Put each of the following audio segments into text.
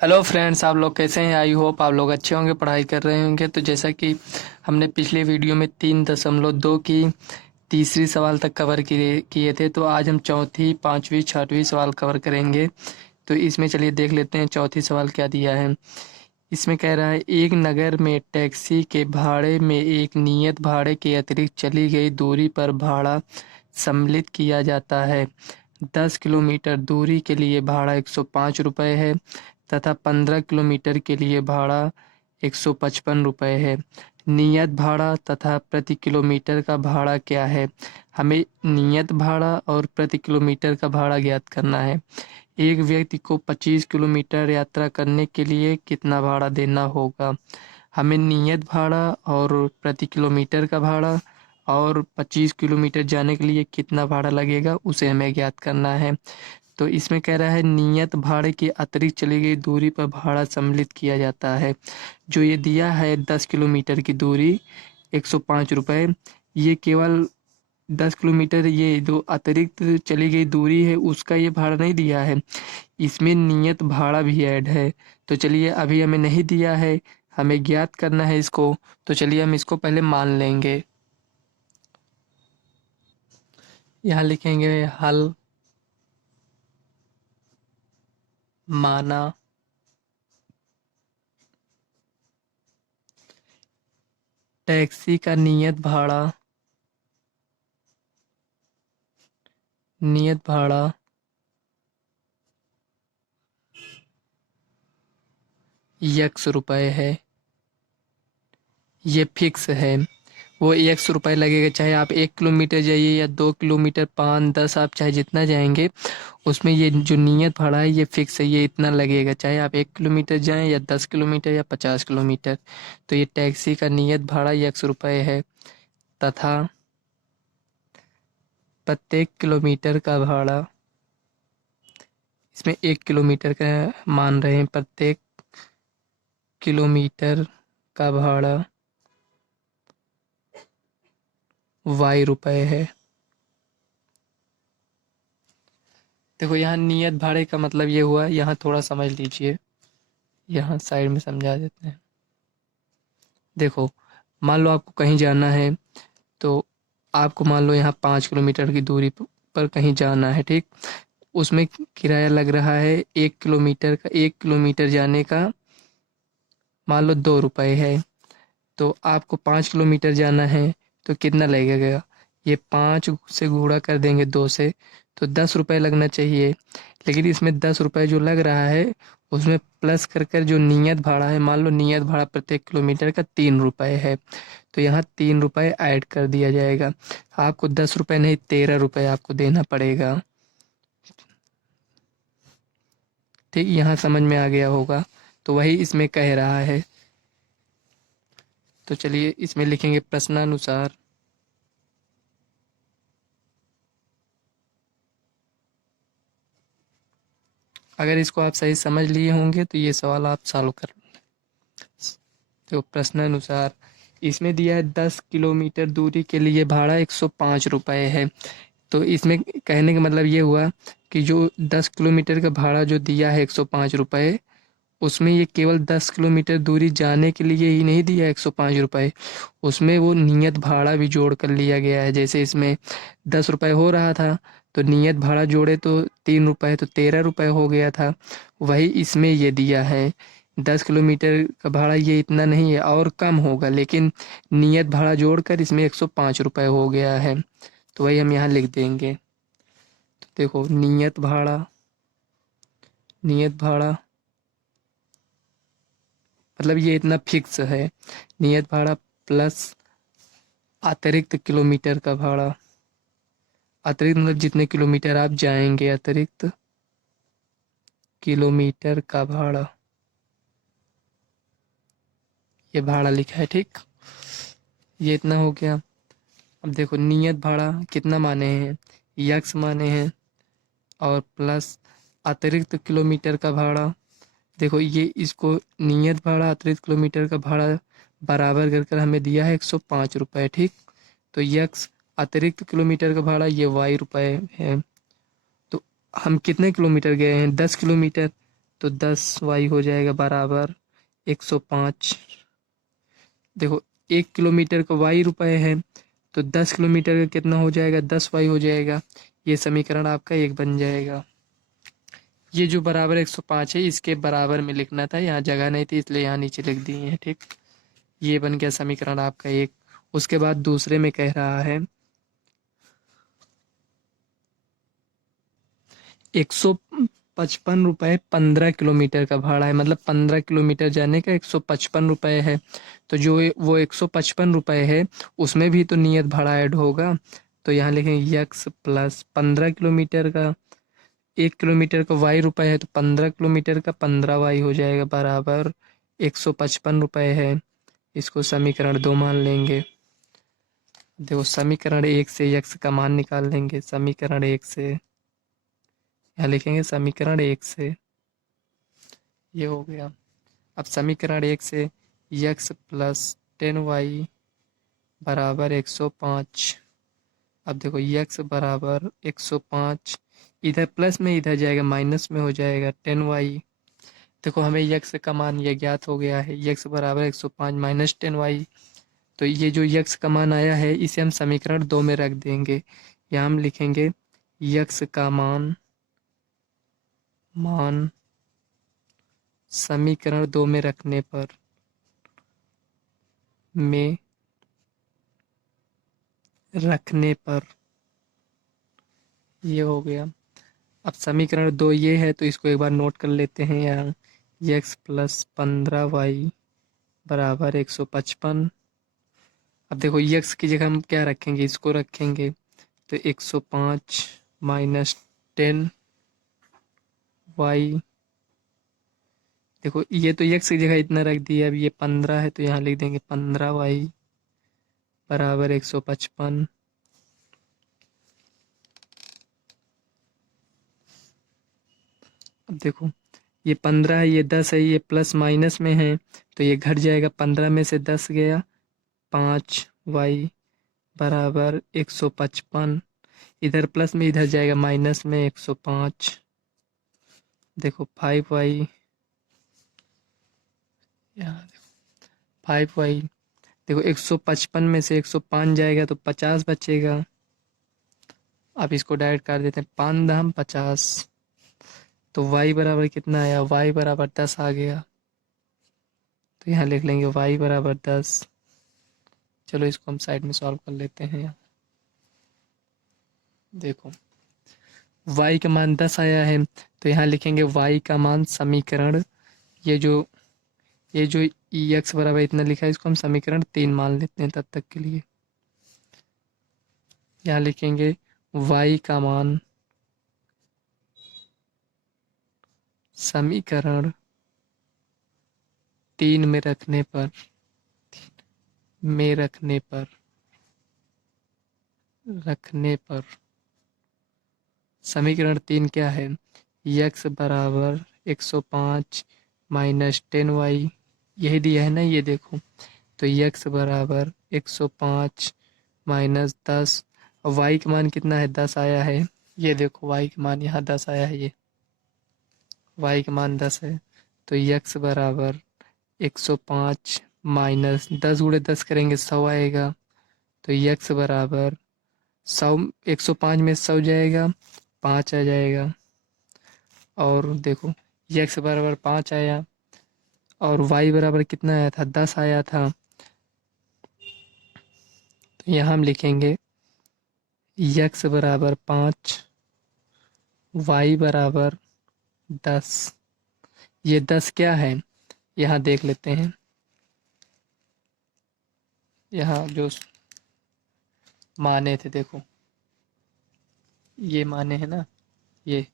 Hello friends, आप लोग कैसे हैं? आई होप आप लोग अच्छे होंगे, पढ़ाई कर रहे होंगे। तो जैसा कि हमने पिछले वीडियो में 3.2 की तीसरी सवाल तक कवर किए थे, तो आज हम चौथी, पांचवी, छठवीं सवाल कवर करेंगे। तो इसमें चलिए देख लेते हैं चौथी सवाल क्या दिया है। इसमें कह रहा है एक नगर में टैक्सी के भाड़े में एक नियत भाड़े के अतिरिक्त चली गई दूरी पर भाड़ा सम्मिलित किया जाता है। 10 किलोमीटर दूरी के लिए भाड़ा 105 रुपये है तथा 15 किलोमीटर के लिए भाड़ा 155 रुपये है। नियत भाड़ा तथा प्रति किलोमीटर का भाड़ा क्या है? हमें नियत भाड़ा और प्रति किलोमीटर का भाड़ा ज्ञात करना है। एक व्यक्ति को 25 किलोमीटर यात्रा करने के लिए कितना भाड़ा देना होगा? हमें नियत भाड़ा और प्रति किलोमीटर का भाड़ा और 25 किलोमीटर जाने के लिए कितना भाड़ा लगेगा उसे हमें ज्ञात करना है। तो इसमें कह रहा है नियत भाड़े के अतिरिक्त चली गई दूरी पर भाड़ा सम्मिलित किया जाता है। जो ये दिया है 10 किलोमीटर की दूरी 105 रुपये, ये केवल 10 किलोमीटर, ये जो अतिरिक्त चली गई दूरी है उसका ये भाड़ा नहीं दिया है, इसमें नियत भाड़ा भी ऐड है। तो चलिए, अभी हमें नहीं दिया है, हमें ज्ञात करना है इसको। तो चलिए हम इसको पहले मान लेंगे। यहाँ लिखेंगे हल माना। टैक्सी का नियत भाड़ा यक्स रुपये है। ये फिक्स है, वो 100 रुपये लगेगा, चाहे आप 1 किलोमीटर जाइए या 2 किलोमीटर, 5, 10, आप चाहे जितना जाएंगे, उसमें ये जो नियत भाड़ा है ये फिक्स है, ये इतना लगेगा, चाहे आप 1 किलोमीटर जाएं या 10 किलोमीटर या 50 किलोमीटर। तो ये टैक्सी का नियत भाड़ा 100 रुपये है तथा प्रत्येक किलोमीटर का भाड़ा, इसमें 1 किलोमीटर का मान रहे हैं, प्रत्येक किलोमीटर का भाड़ा वाई रुपये है। देखो, यहाँ नियत भाड़े का मतलब ये हुआ, यहाँ थोड़ा समझ लीजिए, यहाँ साइड में समझा देते हैं। देखो, मान लो आपको कहीं जाना है, तो आपको मान लो यहाँ 5 किलोमीटर की दूरी पर कहीं जाना है, ठीक। उसमें किराया लग रहा है 1 किलोमीटर का, 1 किलोमीटर जाने का मान लो 2 रुपये है। तो आपको 5 किलोमीटर जाना है तो कितना लगेगा? ये 5 से गुणा कर देंगे 2 से, तो 10 रुपये लगना चाहिए। लेकिन इसमें 10 रुपये जो लग रहा है उसमें प्लस कर कर जो नियत भाड़ा है, मान लो नियत भाड़ा प्रत्येक किलोमीटर का 3 रुपये है, तो यहाँ 3 रुपये ऐड कर दिया जाएगा। आपको 10 रुपये नहीं, 13 रुपये आपको देना पड़ेगा, ठीक। यहाँ समझ में आ गया होगा। तो वही इसमें कह रहा है। तो चलिए इसमें लिखेंगे प्रश्नानुसार अगर इसको आप सही समझ लिए होंगे तो ये सवाल आप सॉल्व कर। तो प्रश्नानुसार इसमें दिया है 10 किलोमीटर दूरी के लिए भाड़ा 105 रुपये है। तो इसमें कहने का मतलब ये हुआ कि जो 10 किलोमीटर का भाड़ा जो दिया है 105 रुपये, उसमें ये केवल 10 किलोमीटर दूरी जाने के लिए ही नहीं दिया 105 रुपये, उसमें वो नियत भाड़ा भी जोड़ कर लिया गया है। जैसे इसमें 10 रुपये हो रहा था, तो नियत भाड़ा जोड़े तो 3 रुपये, तो 13 रुपये हो गया था। वही इसमें ये दिया है 10 किलोमीटर का भाड़ा ये इतना नहीं है, और कम होगा, लेकिन नियत भाड़ा जोड़कर इसमें 105 रुपये हो गया है। तो वही हम यहाँ लिख देंगे। तो देखो, नियत भाड़ा मतलब ये इतना फिक्स है। नियत भाड़ा प्लस अतिरिक्त किलोमीटर का भाड़ा, अतिरिक्त मतलब जितने किलोमीटर आप जाएंगे, अतिरिक्त किलोमीटर का भाड़ा, ये भाड़ा लिखा है, ठीक। ये इतना हो गया। अब देखो, नियत भाड़ा कितना माने हैं, यक्स माने हैं, और प्लस अतिरिक्त किलोमीटर का भाड़ा। देखो, ये इसको नियत भाड़ा अतिरिक्त किलोमीटर का भाड़ा बराबर कर हमें दिया है 105 रुपये, ठीक। तो यक्स अतिरिक्त किलोमीटर का भाड़ा ये वाई रुपये है। तो हम कितने किलोमीटर गए हैं? 10 किलोमीटर। तो 10y हो जाएगा बराबर 105। देखो 1 किलोमीटर का y रुपए है, तो 10 किलोमीटर का कितना हो जाएगा, 10y हो जाएगा। ये समीकरण आपका 1 बन जाएगा। ये जो बराबर 105 है इसके बराबर में लिखना था, यहाँ जगह नहीं थी इसलिए यहाँ नीचे लिख दिए हैं। ठीक, ये बन गया समीकरण आपका 1। उसके बाद दूसरे में कह रहा है 155 रुपये 15 किलोमीटर का भाड़ा है, मतलब 15 किलोमीटर जाने का 155 रुपये है। तो जो वो 155 रुपये है उसमें भी तो नियत भाड़ा ऐड होगा। तो यहाँ लिखेंगे यक्स प्लस 15 किलोमीटर का, 1 किलोमीटर का वाई रुपये है, तो 15 किलोमीटर का 15y हो जाएगा बराबर 155 रुपये है। इसको समीकरण 2 मान लेंगे। देखो समीकरण 1 से यक्स का मान निकाल लेंगे। समीकरण 1 से यहाँ लिखेंगे समीकरण 1 से, ये हो गया। अब समीकरण 1 से यक्स प्लस 10y बराबर 105। अब देखो यक्स बराबर 105, इधर प्लस में इधर जाएगा माइनस में हो जाएगा 10y। देखो हमें यक्स का मान ये ज्ञात हो गया है, यक्स बराबर 105 माइनस 10y। तो ये जो यक्स का मान आया है इसे हम समीकरण 2 में रख देंगे। यहाँ हम लिखेंगे यक्स का मान समीकरण 2 में रखने पर ये हो गया। अब समीकरण 2 ये है तो इसको एक बार नोट कर लेते हैं यहाँ, यक्स प्लस 15y बराबर 155। अब देखो यक्स की जगह हम क्या रखेंगे, इसको रखेंगे, तो 105 माइनस 10y। देखो ये तो यक्स की जगह इतना रख दिया, अब ये 15 है तो यहाँ लिख देंगे 15y बराबर 155। अब देखो ये 15 है, ये 10 है, ये प्लस माइनस में है तो ये घट जाएगा, 15 में से 10 गया, 5y बराबर 155। इधर प्लस में इधर जाएगा माइनस में 105। देखो 5y, यहाँ देखो 5y, देखो 155 में से 105 जाएगा तो 50 बचेगा। अब इसको डायरेक्ट कर देते हैं, 5 दाम 50, तो y बराबर कितना आया, y बराबर 10 आ गया। तो यहाँ लिख लेंगे y बराबर 10। चलो इसको हम साइड में सॉल्व कर लेते हैं। यहाँ देखो y का मान 10 आया है तो यहाँ लिखेंगे y का मान समीकरण, ये जो एक्स बराबर इतना लिखा है इसको हम समीकरण 3 मान लेते हैं तब तक के लिए। यहाँ लिखेंगे y का मान समीकरण 3 में रखने पर समीकरण 3 क्या है, x बराबर 105 माइनस 10y, यही दिया है ना, ये देखो। तो x बराबर 105 माइनस 10, और y का मान कितना है, 10 आया है। ये देखो y का मान यहाँ 10 आया है, ये y का मान 10 है। तो x बराबर 105 माइनस 10 गुणे 10 करेंगे 100 आएगा। तो x बराबर 100, 105 में 100 जाएगा, 5 आ जाएगा। और देखो x बराबर 5 आया और y बराबर कितना आया था, 10 आया था। तो यहाँ हम लिखेंगे x बराबर 5, y बराबर 10। ये 10 क्या है, यहाँ देख लेते हैं। यहाँ जो माने थे देखो, ये माने हैं ना, ये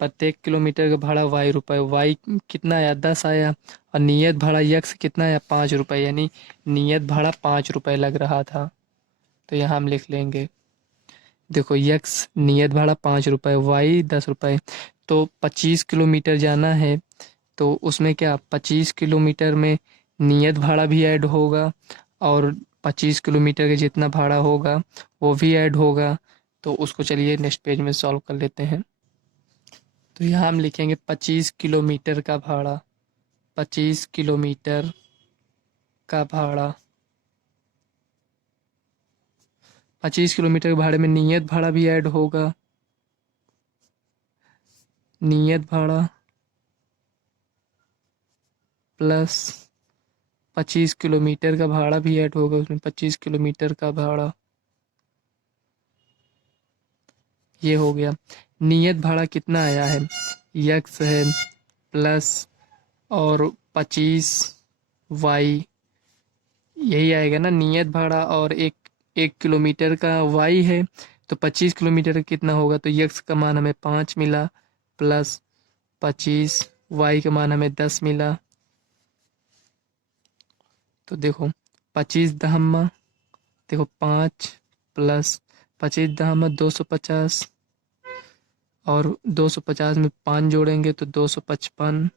प्रत्येक किलोमीटर का भाड़ा y रुपये, y कितना आया, 10 आया, और नियत भाड़ा यक्स कितना आया, 5 रुपये, यानी नियत भाड़ा 5 रुपये लग रहा था। तो यहाँ हम लिख लेंगे, देखो यक्स नियत भाड़ा 5 रुपये, y 10 रुपये, तो 25 किलोमीटर जाना है तो उसमें क्या 25 किलोमीटर में नियत भाड़ा भी ऐड होगा और 25 किलोमीटर का जितना भाड़ा होगा वो भी ऐड होगा। तो उसको चलिए नेक्स्ट पेज में सॉल्व कर लेते हैं। तो यहाँ हम लिखेंगे 25 किलोमीटर का भाड़ा, 25 किलोमीटर का भाड़ा। 25 किलोमीटर के भाड़े में नियत भाड़ा भी ऐड होगा, नियत भाड़ा प्लस 25 किलोमीटर का भाड़ा भी ऐड होगा उसमें, 25 किलोमीटर का भाड़ा। ये हो गया। नियत भाड़ा कितना आया है, यक्स है प्लस और 25 वाई, यही आएगा ना नियत भाड़ा। और एक किलोमीटर का वाई है, तो 25 किलोमीटर का कितना होगा, तो यक्स का मान हमें 5 मिला प्लस 25 वाई का मान हमें 10 मिला। तो देखो 25 दहम्मा, देखो 5 प्लस 25 दहम्मा 250, और 250 में 5 जोड़ेंगे तो 255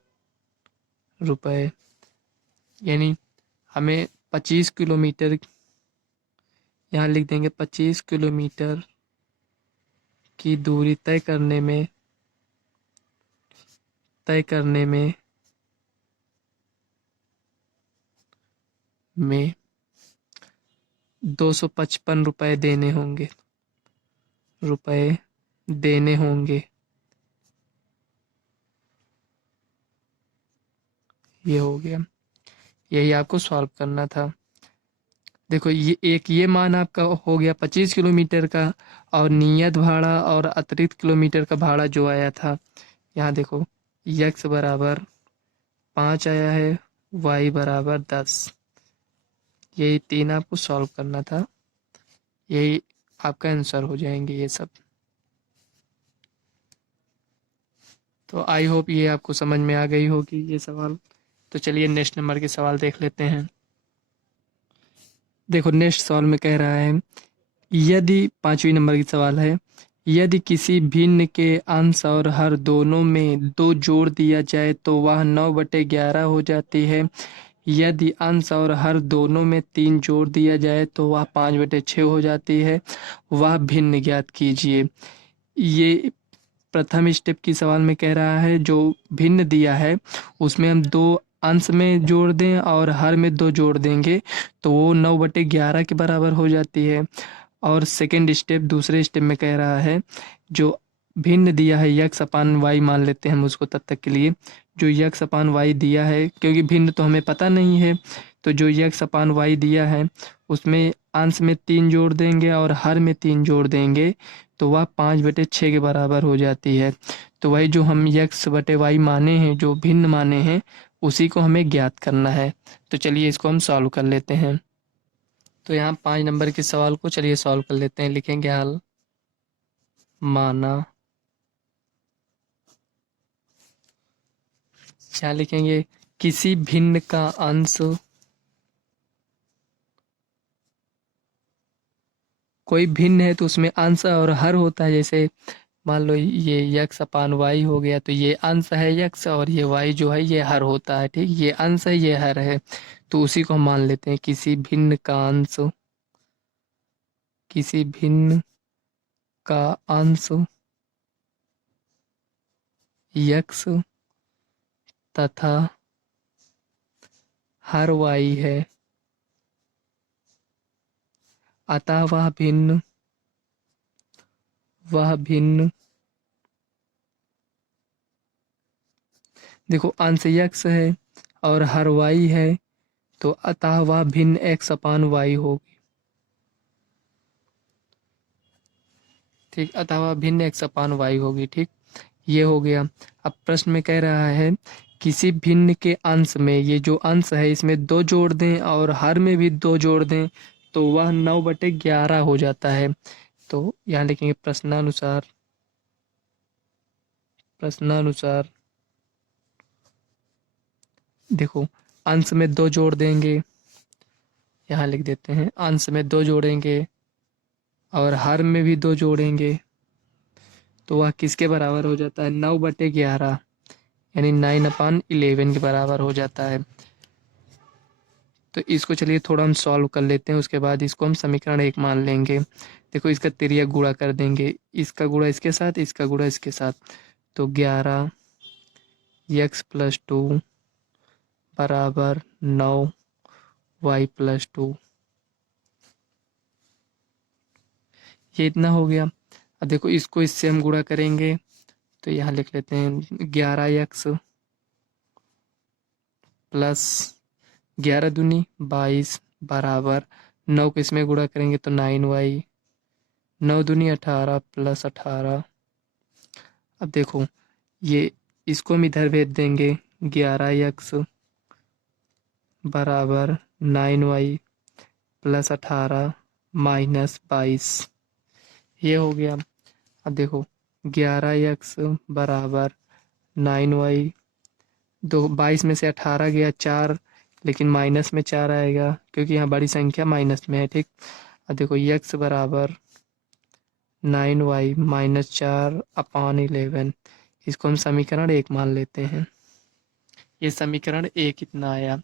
रुपये। यानी हमें 25 किलोमीटर, यहाँ लिख देंगे 25 किलोमीटर की दूरी तय करने में 255 रुपये देने होंगे। ये हो गया, यही आपको सॉल्व करना था। देखो ये मान आपका हो गया 25 किलोमीटर का, और नियत भाड़ा और अतिरिक्त किलोमीटर का भाड़ा जो आया था, यहाँ देखो यक्स बराबर 5 आया है, वाई बराबर 10। यही 3 आपको सॉल्व करना था, यही आपका आंसर हो जाएंगे ये सब। तो आई होप ये आपको समझ में आ गई होगी ये सवाल। तो चलिए नेक्स्ट नंबर के सवाल देख लेते हैं। देखो नेक्स्ट सवाल में कह रहा है, यदि 5वीं नंबर की सवाल है, यदि किसी भिन्न के अंश और हर दोनों में 2 जोड़ दिया जाए तो वह 9/11 हो जाती है। यदि अंश और हर दोनों में 3 जोड़ दिया जाए तो वह 5/6 हो जाती है। वह भिन्न ज्ञात कीजिए। ये प्रथम स्टेप की सवाल में कह रहा है, जो भिन्न दिया है उसमें हम 2 अंश में जोड़ दें और हर में 2 जोड़ देंगे तो वो 9/11 के बराबर हो जाती है। और सेकेंड स्टेप, दूसरे स्टेप में कह रहा है, जो भिन्न दिया है यक्स अपान वाई मान लेते हैं हम उसको तब तक के लिए, जो यक्स अपान वाई दिया है, क्योंकि भिन्न तो हमें पता नहीं है, तो जो यक्स अपान वाई दिया है उसमें अंश में 3 जोड़ देंगे और हर में 3 जोड़ देंगे तो वह 5/6 के बराबर हो जाती है। तो वही जो हम यक्स बटे वाई माने हैं, जो भिन्न माने हैं, उसी को हमें ज्ञात करना है। तो चलिए इसको हम सॉल्व कर लेते हैं। तो यहाँ 5 नंबर के सवाल को चलिए सॉल्व कर लेते हैं। लिखेंगे हल, माना, यहाँ लिखेंगे किसी भिन्न का अंश, कोई भिन्न है तो उसमें अंश और हर होता है। जैसे मान लो ये यक्स अपान वाई हो गया, तो ये अंश है यक्स और ये वाई जो है ये हर होता है, ठीक। ये अंश है ये हर है, तो उसी को हम मान लेते हैं किसी भिन्न का अंश, किसी भिन्न का अंश यक्स तथा हर वाई है, अतः वह भिन्न, देखो अंश यक्स है और हर वाई है, तो अतः वह भिन्न एक्स अपान वाई होगी, ठीक। अतः वह भिन्न एक्स अपान वाई होगी, ठीक। ये हो गया। अब प्रश्न में कह रहा है किसी भिन्न के अंश में, ये जो अंश है इसमें 2 जोड़ दें और हर में भी 2 जोड़ दें तो वह 9/11 हो जाता है। तो यहाँ लिखेंगे प्रश्नानुसार देखो अंश में 2 जोड़ देंगे, यहाँ लिख देते हैं अंश में 2 जोड़ेंगे और हर में भी 2 जोड़ेंगे तो वह किसके बराबर हो जाता है, 9/11, यानी 9/11 के बराबर हो जाता है। तो इसको चलिए थोड़ा हम सॉल्व कर लेते हैं, उसके बाद इसको हम समीकरण 1 मान लेंगे। देखो इसका तिर्यक गुणा कर देंगे, इसका गुणा इसके साथ, इसका गुणा इसके साथ, तो 11 x प्लस 2 बराबर 9 y प्लस 2। ये इतना हो गया। अब देखो इसको इससे हम गुणा करेंगे तो यहाँ लिख लेते हैं 11x प्लस 11 दूनी 22 बराबर 9 को इसमें गुणा करेंगे तो 9y, 9 दूनी 18 प्लस 18। अब देखो ये इसको हम इधर भेज देंगे 11x बराबर 9y प्लस 18 माइनस 22। ये हो गया। अब देखो 11x बराबर 9y, 22 में से 18 गया 4, लेकिन माइनस में 4 आएगा क्योंकि यहाँ बड़ी संख्या माइनस में है। ठीक। अब देखो x बराबर 9y माइनस 4 अपॉन 11। इसको हम समीकरण 1 मान लेते हैं। ये समीकरण 1 इतना आया।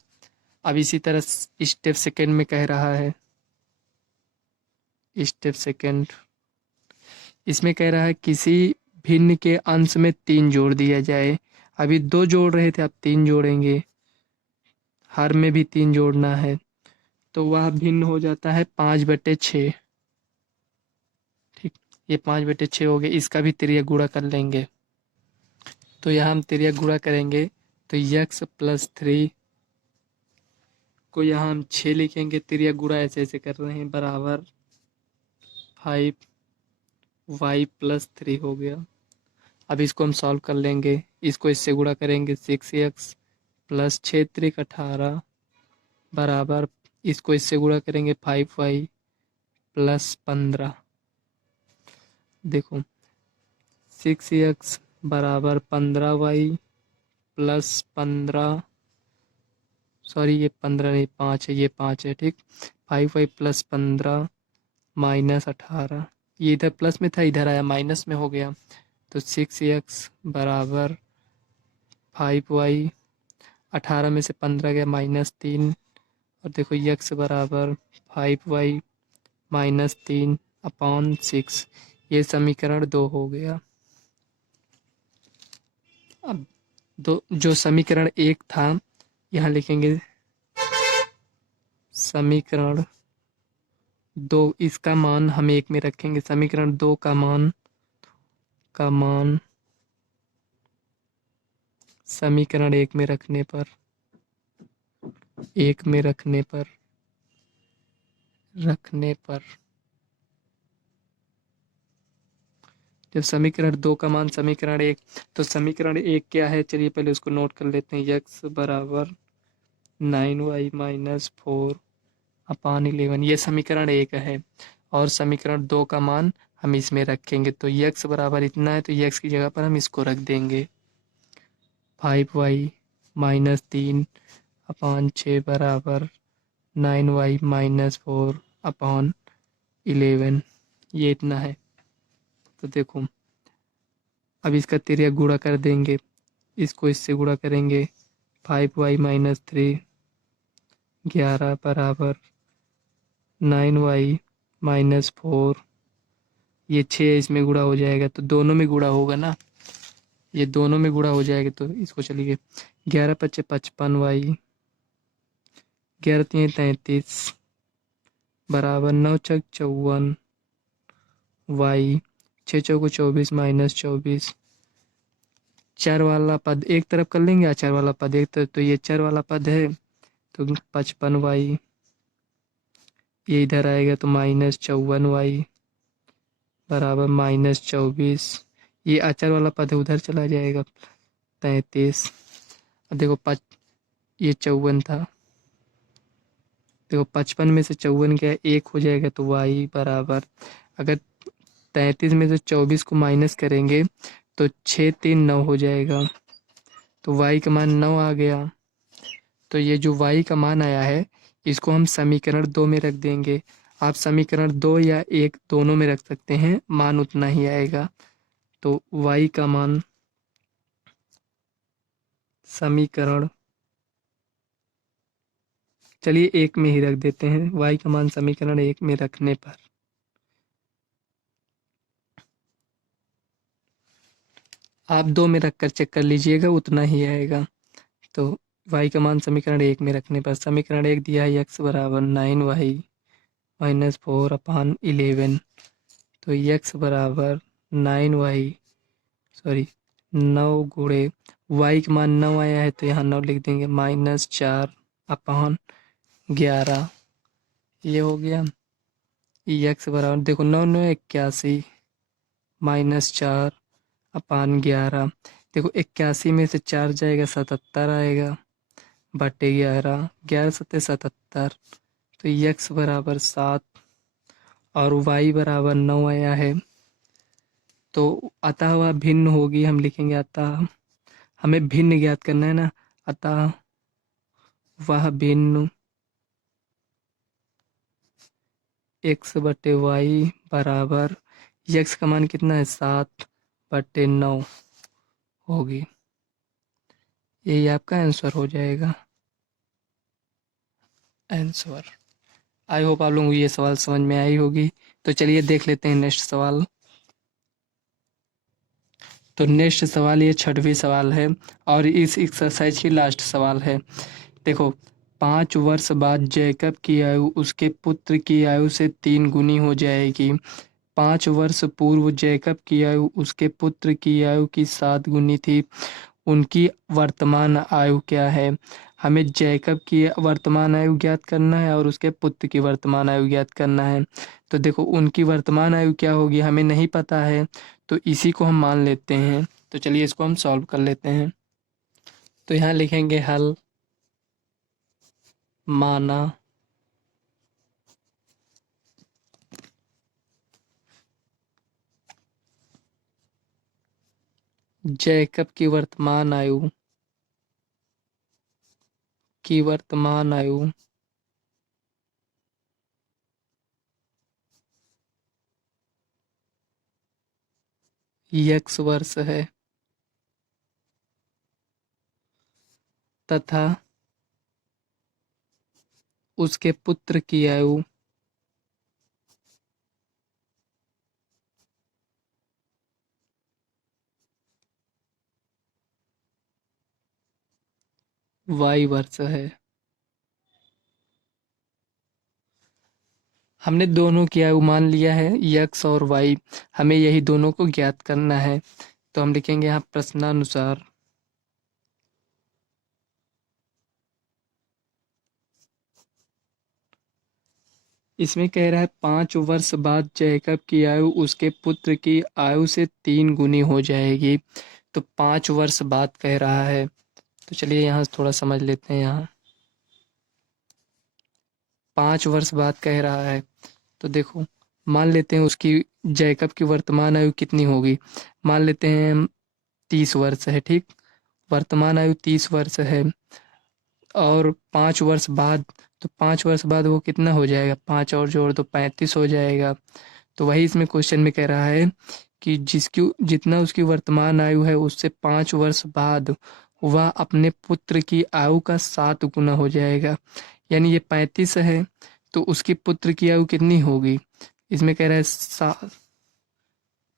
अब इसी तरह स्टेप सेकंड में कह रहा है, स्टेप सेकंड इसमें कह रहा है किसी भिन्न के अंश में 3 जोड़ दिया जाए। अभी 2 जोड़ रहे थे, अब 3 जोड़ेंगे, हर में भी 3 जोड़ना है तो वह भिन्न हो जाता है 5/6। ठीक, ये 5/6 हो गया। इसका भी तिर्यक गुणा कर लेंगे। तो यहाँ हम तिर्यक गुणा करेंगे तो x प्लस 3 को यहाँ हम 6 लिखेंगे, तिर्यक गुणा ऐसे ऐसे कर रहे हैं, बराबर 5y प्लस 3 हो गया। अब इसको हम सॉल्व कर लेंगे, इसको इससे गुणा करेंगे 6x प्लस 6 त्रिक 18 बराबर, इसको इससे गुणा करेंगे 5y प्लस 15। देखो 6x बराबर 15y प्लस 15, सॉरी ये 15 नहीं 5 है, ये 5 है। ठीक, 5y प्लस 15 माइनस 18, ये इधर प्लस में था इधर आया माइनस में हो गया। तो 6x बराबर 5y, 18 में से 15 गया माइनस 3, और देखो x बराबर 5y माइनस 3 अपॉन 6। ये समीकरण 2 हो गया। अब दो जो समीकरण 1 था यहाँ लिखेंगे समीकरण 2, इसका मान हम 1 में रखेंगे। समीकरण 2 का मान समीकरण 1 में रखने पर जब समीकरण 2 का मान समीकरण 1, तो समीकरण 1 क्या है, चलिए पहले उसको नोट कर लेते हैं। x बराबर 9y माइनस 4 अपॉन 11, ये समीकरण 1 है। और समीकरण 2 का मान हम इसमें रखेंगे तो x बराबर इतना है, तो x की जगह पर हम इसको रख देंगे 5y माइनस 3 अपॉन 6 बराबर 9y माइनस 4 अपॉन 11, ये इतना है। तो देखो अब इसका तिर्यक गुणा कर देंगे, इसको इससे गुणा करेंगे 5y माइनस 3 11 बराबर 9y माइनस 4, ये 6 इसमें गुणा हो जाएगा तो दोनों में गुणा होगा ना, ये दोनों में गुणा हो जाएगा। तो इसको चलिए 11 × 5 = 55y, 11 × 3 = 33 बराबर 9 × 6 = 54y, 6 × 4 = 24 माइनस 24। चर वाला पद एक तरफ कर लेंगे, अचर वाला पद एक तरफ, तो ये चर वाला पद है तो 55y, ये इधर आएगा तो माइनस 54y बराबर माइनस 24। ये अचर वाला पद है उधर चला जाएगा 33। अब देखो ये 54 था, देखो 55 में से 54 गया 1 हो जाएगा तो y बराबर, अगर 33 में से 24 को माइनस करेंगे तो 6 3 9 हो जाएगा, तो y का मान 9 आ गया। तो ये जो y का मान आया है इसको हम समीकरण 2 में रख देंगे। आप समीकरण 2 या 1 दोनों में रख सकते हैं, मान उतना ही आएगा। तो y का मान समीकरण, चलिए 1 में ही रख देते हैं, y का मान समीकरण 1 में रखने पर आप 2 में रख कर चेक कर लीजिएगा, उतना ही आएगा। तो y का मान समीकरण 1 में रखने पर समीकरण 1 दिया है x बराबर 9y माइनस 4/11। तो x बराबर 9y, सॉरी 9 गुणे y का मान 9 आया है तो यहाँ 9 लिख देंगे, -4/11 ये हो गया। x बराबर देखो 9 9 81 -4/11। देखो 81 में से 4 जाएगा 77 आएगा, बटे 11, 11 सत्ते 77। तो x बराबर 7 और y बराबर 9 आया है। तो अतः वह भिन्न होगी, हम लिखेंगे अतः, हमें भिन्न ज्ञात करना है ना, अतः वह भिन्न x बटे y बराबर, x का मान कितना है 7/9 होगी। यही आपका आंसर हो जाएगा, आंसर। आई होप आप लोगों को ये सवाल समझ में आई होगी। तो चलिए देख लेते हैं नेक्स्ट सवाल। तो नेक्स्ट सवाल ये 6वां सवाल है और इस एक्सरसाइज की लास्ट सवाल है। देखो 5 वर्ष बाद जैकब की आयु उसके पुत्र की आयु से 3 गुनी हो जाएगी। 5 वर्ष पूर्व जैकब की आयु उसके पुत्र की आयु की 7 गुनी थी। उनकी वर्तमान आयु क्या है? हमें जैकब की वर्तमान आयु ज्ञात करना है और उसके पुत्र की वर्तमान आयु ज्ञात करना है। तो देखो उनकी वर्तमान आयु क्या होगी हमें नहीं पता है, तो इसी को हम मान लेते हैं। तो चलिए इसको हम सॉल्व कर लेते हैं। तो यहाँ लिखेंगे हल, माना जैकब की वर्तमान आयु x वर्ष है तथा उसके पुत्र की आयु y वर्ष है। हमने दोनों की आयु मान लिया है x और y, हमें यही दोनों को ज्ञात करना है। तो हम लिखेंगे यहाँ प्रश्नानुसार इसमें कह रहा है 5 वर्ष बाद जैकब की आयु उसके पुत्र की आयु से 3 गुनी हो जाएगी। तो 5 वर्ष बाद कह रहा है, तो चलिए यहाँ से थोड़ा समझ लेते हैं। यहाँ 5 वर्ष बाद कह रहा है तो देखो मान लेते हैं उसकी जैकब की वर्तमान आयु कितनी होगी, मान लेते हैं 30 वर्ष है, ठीक। वर्तमान आयु 30 वर्ष है और 5 वर्ष बाद, तो 5 वर्ष बाद वो कितना हो जाएगा, 5 और जोड़ दो 35 हो जाएगा। तो वही इसमें क्वेश्चन में कह रहा है कि जिसकी जितना उसकी वर्तमान आयु है उससे 5 वर्ष बाद वह अपने पुत्र की आयु का 7 गुना हो जाएगा। यानी ये 35 है तो उसकी पुत्र की आयु कितनी होगी, इसमें कह रहा है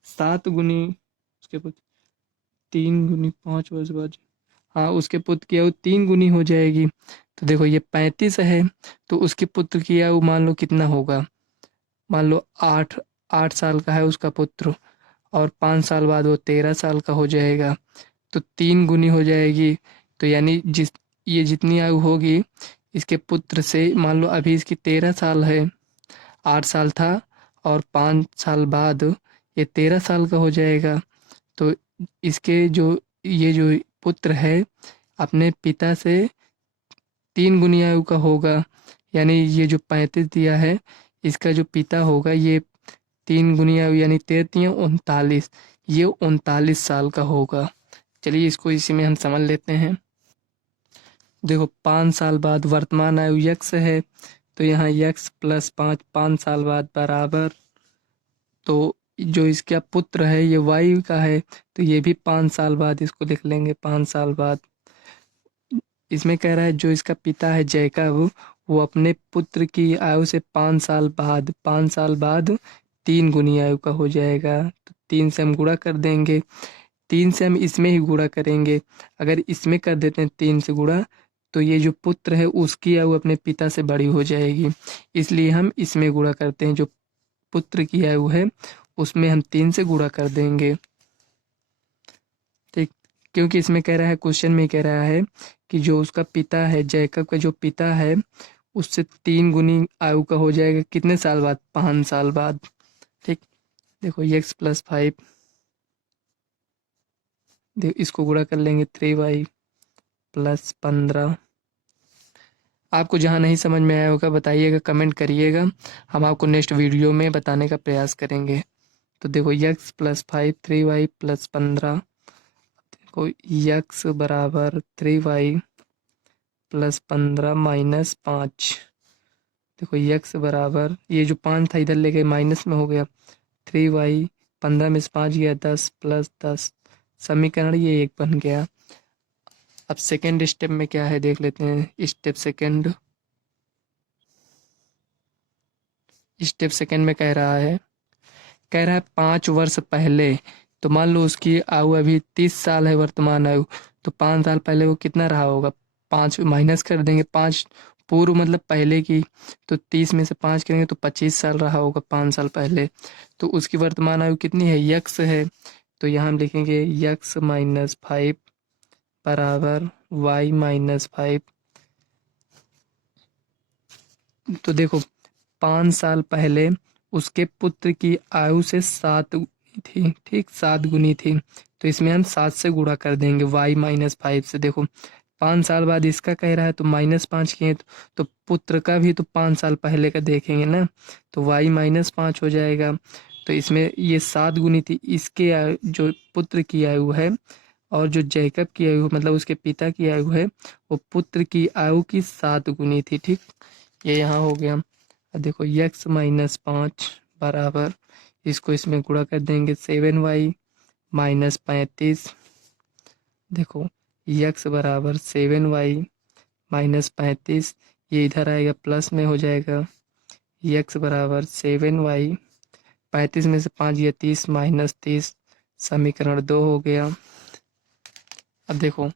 7 गुनी उसके पुत्र, 3 गुनी 5 वर्ष बाद, हाँ उसके पुत्र की आयु 3 गुनी हो जाएगी। तो देखो ये 35 है तो उसके पुत्र की आयु मान लो कितना होगा, मान लो 8 साल का है उसका पुत्र और 5 साल बाद वो 13 साल का हो जाएगा। तो 3 गुनी हो जाएगी। तो यानी ये जितनी आयु होगी इसके पुत्र से, मान लो अभी इसकी 13 साल है, 8 साल था और 5 साल बाद ये 13 साल का हो जाएगा। तो इसके ये जो पुत्र है अपने पिता से 3 गुनी आयु का होगा। यानी ये जो 35 दिया है इसका जो पिता होगा ये 3 गुनी आयु यानी 33 ये 39 साल का होगा। चलिए इसको इसी में हम समझ लेते हैं। देखो 5 साल बाद वर्तमान आयु x है तो यहाँ x प्लस 5 साल बाद बराबर, तो जो इसका पुत्र है ये y का है तो ये भी 5 साल बाद इसको लिख लेंगे 5 साल बाद। इसमें कह रहा है जो इसका पिता है जैकब वो अपने पुत्र की आयु से 5 साल बाद 3 गुनी आयु का हो जाएगा। तो 3 से हम गुणा कर देंगे, 3 से हम इसमें ही गुणा करेंगे। अगर इसमें कर देते हैं 3 से गुणा, तो ये जो पुत्र है उसकी आयु अपने पिता से बड़ी हो जाएगी, इसलिए हम इसमें गुणा करते हैं। जो पुत्र की आयु है उसमें हम 3 से गुणा कर देंगे। ठीक, क्योंकि इसमें कह रहा है, क्वेश्चन में कह रहा है कि जो उसका पिता है, जैकब का जो पिता है, उससे 3 गुनी आयु का हो जाएगा कितने साल बाद? 5 साल बाद। ठीक, देखो x प्लस 5, देखो इसको गुणा कर लेंगे 3y प्लस 15। आपको जहाँ नहीं समझ में आया होगा बताइएगा, कमेंट करिएगा, हम आपको नेक्स्ट वीडियो में बताने का प्रयास करेंगे। तो देखो x प्लस 5 3y प्लस 15, देखो x बराबर 3y प्लस 15 माइनस 5। देखो x बराबर, ये जो 5 था इधर लेके माइनस में हो गया, 3y, 15 में से 5 गया 10 प्लस 10, समीकरण ये 1 बन गया। अब सेकेंड स्टेप में क्या है देख लेते हैं। स्टेप सेकेंड में कह रहा है 5 वर्ष पहले, तो मान लो उसकी आयु अभी 30 साल है वर्तमान आयु, तो 5 साल पहले वो कितना रहा होगा? 5 माइनस कर देंगे, 5 पूर्व मतलब पहले की, तो 30 में से 5 करेंगे तो 25 साल रहा होगा 5 साल पहले। तो उसकी वर्तमान आयु कितनी है? यक्स है, तो यहाँ हम लिखेंगे यक्स माइनस 5 बराबर वाई माइनस 5। तो देखो 5 साल पहले उसके पुत्र की आयु से 7 गुनी थी, ठीक 7 गुनी थी, तो इसमें हम 7 से गुणा कर देंगे y माइनस 5 से। देखो 5 साल बाद इसका कह रहा है तो माइनस 5 किए, तो पुत्र का भी तो 5 साल पहले का देखेंगे ना, तो y माइनस 5 हो जाएगा। तो इसमें ये 7 गुनी थी, इसके जो पुत्र की आयु है, और जो जैकब की आयु मतलब उसके पिता की आयु है, वो पुत्र की आयु की 7 गुनी थी। ठीक, ये यहाँ हो गया। अब देखो x माइनस 5 बराबर, इसको इसमें गुणा कर देंगे 7y माइनस 35। देखो x बराबर 7y माइनस 35, ये इधर आएगा प्लस में हो जाएगा, x बराबर 7y, 35 में से 5 गया 30 माइनस 30, समीकरण 2 हो गया। अब देखो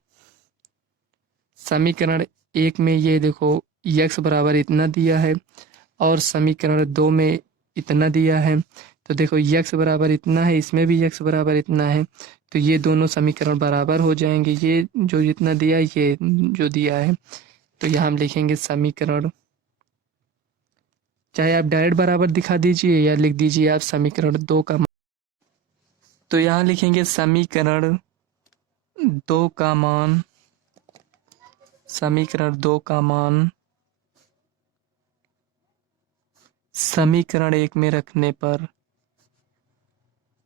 समीकरण 1 में ये देखो x बराबर इतना दिया है, और समीकरण 2 में इतना दिया है। तो देखो x बराबर इतना है, इसमें भी x बराबर इतना है, तो ये दोनों समीकरण बराबर हो जाएंगे। ये जो जितना दिया है, ये जो दिया है, तो यहाँ हम लिखेंगे समीकरण, चाहे आप डायरेक्ट बराबर दिखा दीजिए या लिख दीजिए आप समीकरण 2 का मान। तो यहाँ लिखेंगे समीकरण 2 का मान, समीकरण 2 का मान समीकरण 1 में रखने पर,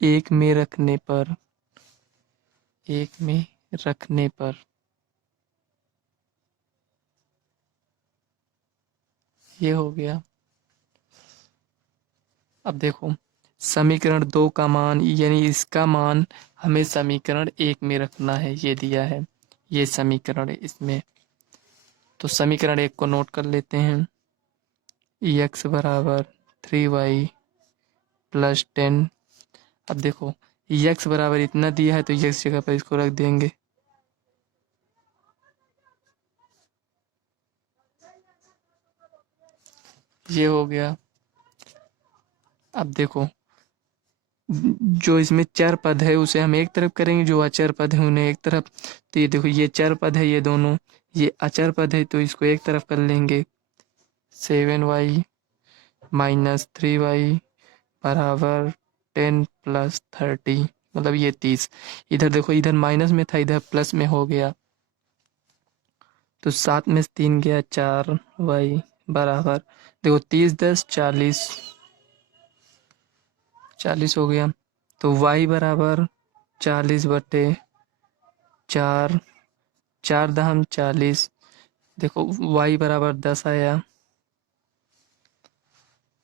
1 में रखने पर, 1 में रखने पर ये हो गया। अब देखो समीकरण 2 का मान यानी इसका मान हमें समीकरण 1 में रखना है, ये दिया है, ये समीकरण है इसमें। तो समीकरण 1 को नोट कर लेते हैं, x बराबर 3y प्लस 10। अब देखो x बराबर इतना दिया है, तो x जगह पर इसको रख देंगे, ये हो गया। अब देखो जो इसमें चर पद है उसे हम एक तरफ करेंगे, जो अचर पद है उन्हें एक तरफ। तो ये देखो ये चर पद है, ये दोनों, ये अचर पद है, तो इसको एक तरफ कर लेंगे। 7y माइनस 3y बराबर 10 प्लस 30, मतलब ये 30। इधर देखो इधर माइनस में था, इधर प्लस में हो गया, तो 7 में से 3 गया 4y बराबर, देखो 30 10 40, 40 हो गया। तो y बराबर 40/4, 4 दहम 40, देखो y बराबर 10 आया।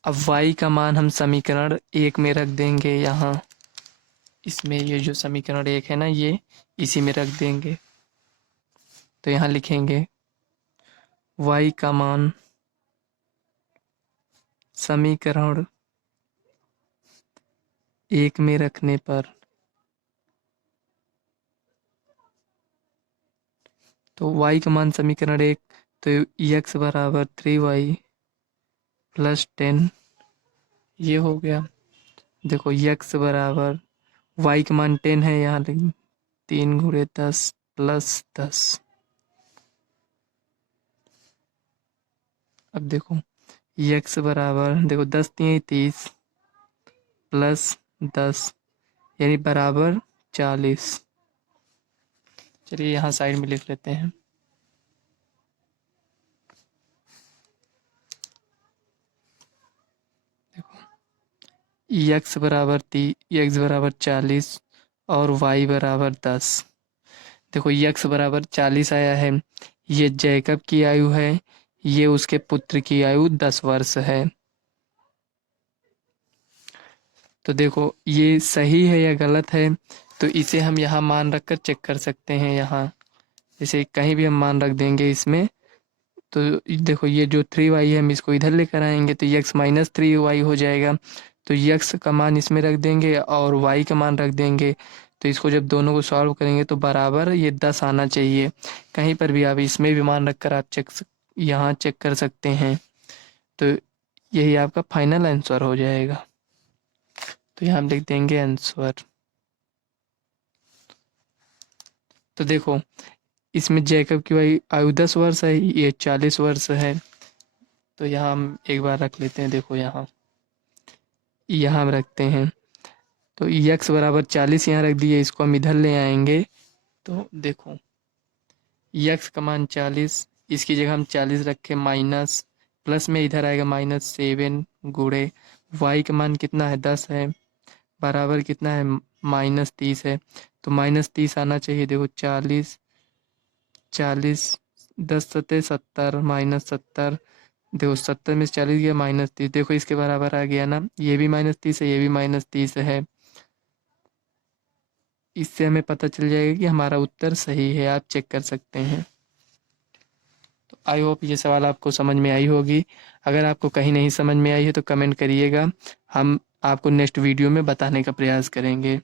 अब y का मान हम समीकरण 1 में रख देंगे, यहाँ इसमें ये जो समीकरण 1 है ना, ये इसी में रख देंगे। तो यहाँ लिखेंगे y का मान समीकरण 1 में रखने पर तो y का मान समीकरण 1, तो x बराबर 3y प्लस 10 ये हो गया। देखो x बराबर y का मान 10 है, यहाँ लिख 3 गुणे 10 प्लस 10। अब देखो x बराबर, देखो 10 3 30 प्लस 10 यानी बराबर 40। चलिए यहाँ साइड में लिख लेते हैं। देखो x बराबर 40 और y बराबर 10। देखो x बराबर 40 आया है, ये जैकब की आयु है, ये उसके पुत्र की आयु 10 वर्ष है। तो देखो ये सही है या गलत है, तो इसे हम यहाँ मान रखकर चेक कर सकते हैं। यहाँ जैसे कहीं भी हम मान रख देंगे इसमें, तो देखो ये जो 3y है हम इसको इधर लेकर आएंगे तो x माइनस 3y हो जाएगा। तो x का मान इसमें रख देंगे और y का मान रख देंगे, तो इसको जब दोनों को सॉल्व करेंगे तो बराबर ये 10 आना चाहिए। कहीं पर भी आप इसमें भी मान रखकर आप यहाँ चेक कर सकते हैं। तो यही आपका फाइनल आंसर हो जाएगा। तो यहाँ हम लिख देंगे आंसर। तो देखो इसमें जैकब की आयु 10 वर्ष है, ये 40 वर्ष है। तो यहाँ हम एक बार रख लेते हैं। देखो यहाँ हम रखते हैं, तो x बराबर 40 यहाँ रख दिए, इसको हम इधर ले आएंगे। तो देखो x का मान 40, इसकी जगह हम 40 रखे, माइनस प्लस में इधर आएगा -7 गुणे y का मान कितना है 10 है, बराबर कितना है -30 है। तो -30 आना चाहिए। देखो 40 10 सत्ते 70 -70, देखो 70 में से 40 गया -30, देखो इसके बराबर आ गया ना, ये भी -30 है, ये भी -30 है। इससे हमें पता चल जाएगा कि हमारा उत्तर सही है, आप चेक कर सकते हैं। तो आई होप ये सवाल आपको समझ में आई होगी। अगर आपको कहीं नहीं समझ में आई है तो कमेंट करिएगा, हम आपको नेक्स्ट वीडियो में बताने का प्रयास करेंगे।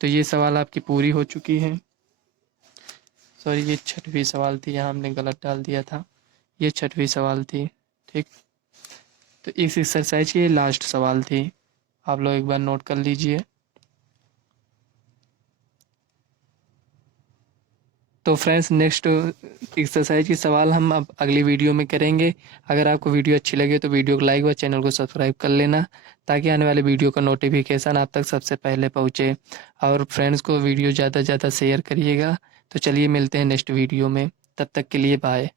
तो ये सवाल आपकी पूरी हो चुकी है। सॉरी ये 6वीं सवाल थी, यहाँ हमने गलत डाल दिया था, ये 6वीं सवाल थी। ठीक, तो इस एक्सरसाइज की लास्ट सवाल थी, आप लोग एक बार नोट कर लीजिए। तो फ्रेंड्स नेक्स्ट एक्सरसाइज की सवाल हम अब अगली वीडियो में करेंगे। अगर आपको वीडियो अच्छी लगे तो वीडियो को लाइक व चैनल को सब्सक्राइब कर लेना, ताकि आने वाले वीडियो का नोटिफिकेशन आप तक सबसे पहले पहुंचे। और फ्रेंड्स को वीडियो ज़्यादा से ज़्यादा शेयर करिएगा। तो चलिए मिलते हैं नेक्स्ट वीडियो में, तब तक के लिए बाय।